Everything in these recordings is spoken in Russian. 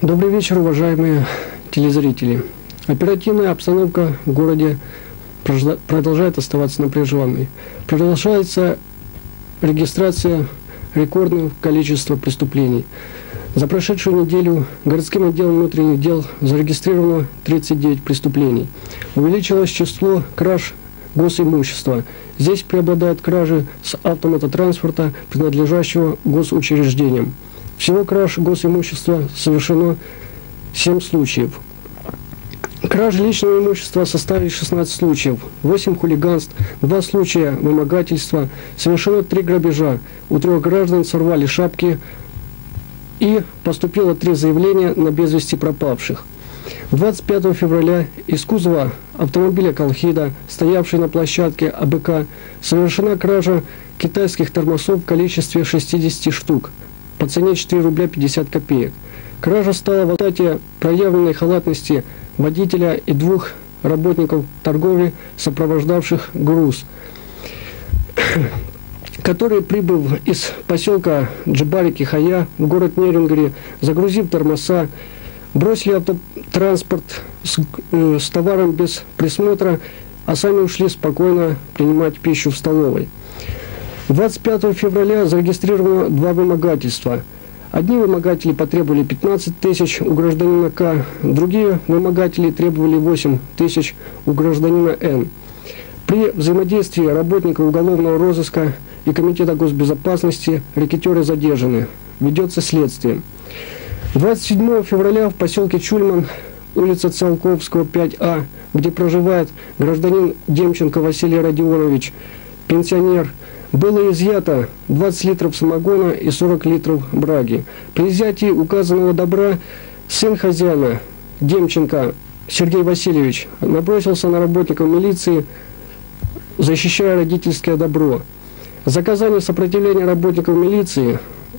Добрый вечер, уважаемые телезрители. Оперативная обстановка в городе продолжает оставаться напряженной. Продолжается регистрация рекордного количества преступлений. За прошедшую неделю городским отделом внутренних дел зарегистрировано 39 преступлений. Увеличилось число краж госимущества. Здесь преобладают кражи с автомототранспорта, принадлежащего госучреждениям. Всего краж госимущества совершено 7 случаев. Кражи личного имущества составили 16 случаев, 8 хулиганств, 2 случая вымогательства, совершено 3 грабежа, у 3 граждан сорвали шапки и поступило 3 заявления на без вести пропавших. 25 февраля из кузова автомобиля «Колхида», стоявшей на площадке АБК, совершена кража китайских тормозов в количестве 60 штук по цене 4 рубля 50 копеек. Кража стала в результате проявленной халатности водителя и 2 работников торговли, сопровождавших груз, которые, прибыв из поселка Джибари-Кихая в город Нерюнгри, загрузив тормоза, бросили автотранспорт с товаром без присмотра, а сами ушли спокойно принимать пищу в столовой. 25 февраля зарегистрировано 2 вымогательства. Одни вымогатели потребовали 15 тысяч у гражданина К, другие вымогатели требовали 8 тысяч у гражданина Н. При взаимодействии работников уголовного розыска и Комитета госбезопасности рекетеры задержаны. Ведется следствие. 27 февраля в поселке Чульман, улица Циолковского, 5А, где проживает гражданин Демченко Василий Родионович, пенсионер, было изъято 20 литров самогона и 40 литров браги. При изъятии указанного добра сын хозяина, Демченко Сергей Васильевич, набросился на работников милиции, защищая родительское добро. За оказание сопротивления работников милиции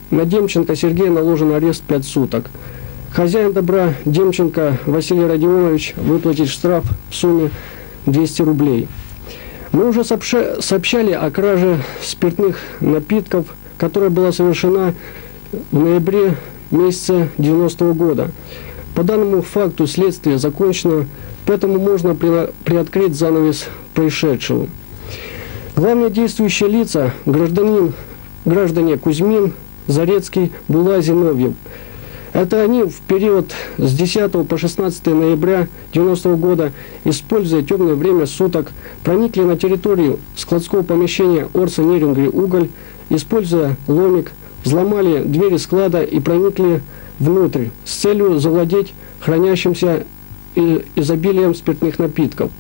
на Демченко Сергея наложен арест 5 суток. Хозяин добра Демченко Василий Родионович выплатит штраф в сумме 200 рублей. Мы уже сообщали о краже спиртных напитков, которая была совершена в ноябре месяца 90-го года. По данному факту следствие закончено, поэтому можно приоткрыть занавес происшедшего. Главные действующие лица – граждане Кузьмин, Зарецкий, Була, Зиновьев. Это они в период с 10 по 16 ноября 90-го года, используя темное время суток, проникли на территорию складского помещения Орса Нерюнгри уголь, используя ломик, взломали двери склада и проникли внутрь с целью завладеть хранящимся изобилием спиртных напитков.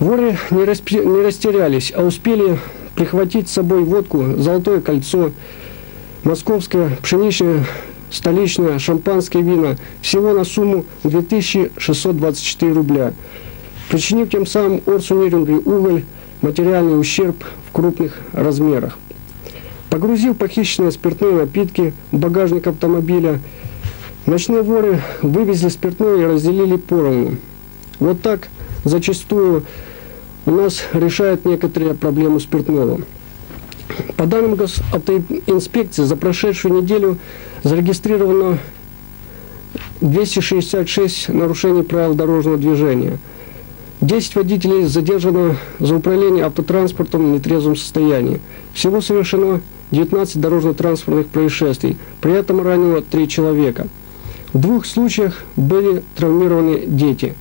Воры не растерялись, а успели прихватить с собой водку, золотое кольцо, московское пшеничное, столичное, шампанское вина, всего на сумму 2624 рубля, причинив тем самым Орсу Нерюнгри уголь материальный ущерб в крупных размерах. Погрузив похищенные спиртные напитки в багажник автомобиля, ночные воры вывезли спиртное и разделили поровну. Вот так зачастую у нас решают некоторые проблемы спиртного. По данным госавтоинспекции, за прошедшую неделю зарегистрировано 266 нарушений правил дорожного движения. 10 водителей задержано за управление автотранспортом в нетрезвом состоянии. Всего совершено 19 дорожно-транспортных происшествий, при этом ранено 3 человека. В 2 случаях были травмированы дети.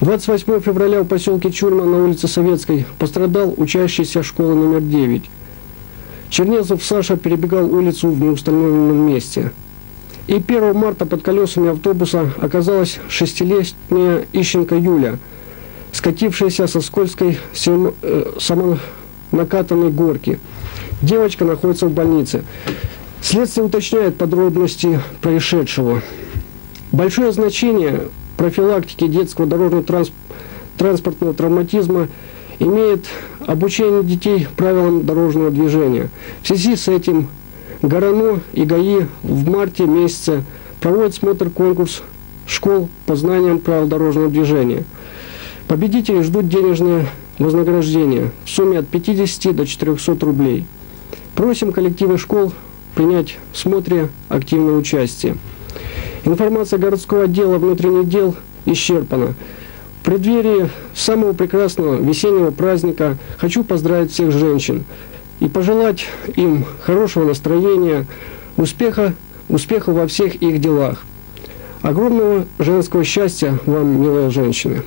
28 февраля в поселке Чурма на улице Советской пострадал учащийся школы номер 9. Чернезов Саша перебегал улицу в неустановленном месте. И 1 марта под колесами автобуса оказалась 6-летняя Ищенко Юля, скатившаяся со скользкой самонакатанной горки. Девочка находится в больнице. Следствие уточняет подробности происшедшего. Большое значение профилактики детского дорожно-транспортного травматизма имеет обучение детей правилам дорожного движения. В связи с этим ГОРОНО и ГАИ в марте месяце проводят смотр-конкурс школ по знаниям правил дорожного движения. Победители ждут денежное вознаграждение в сумме от 50 до 400 рублей. Просим коллективы школ принять в смотре активное участие. Информация городского отдела внутренних дел исчерпана. В преддверии самого прекрасного весеннего праздника хочу поздравить всех женщин и пожелать им хорошего настроения, успеха во всех их делах. Огромного женского счастья вам, милые женщины!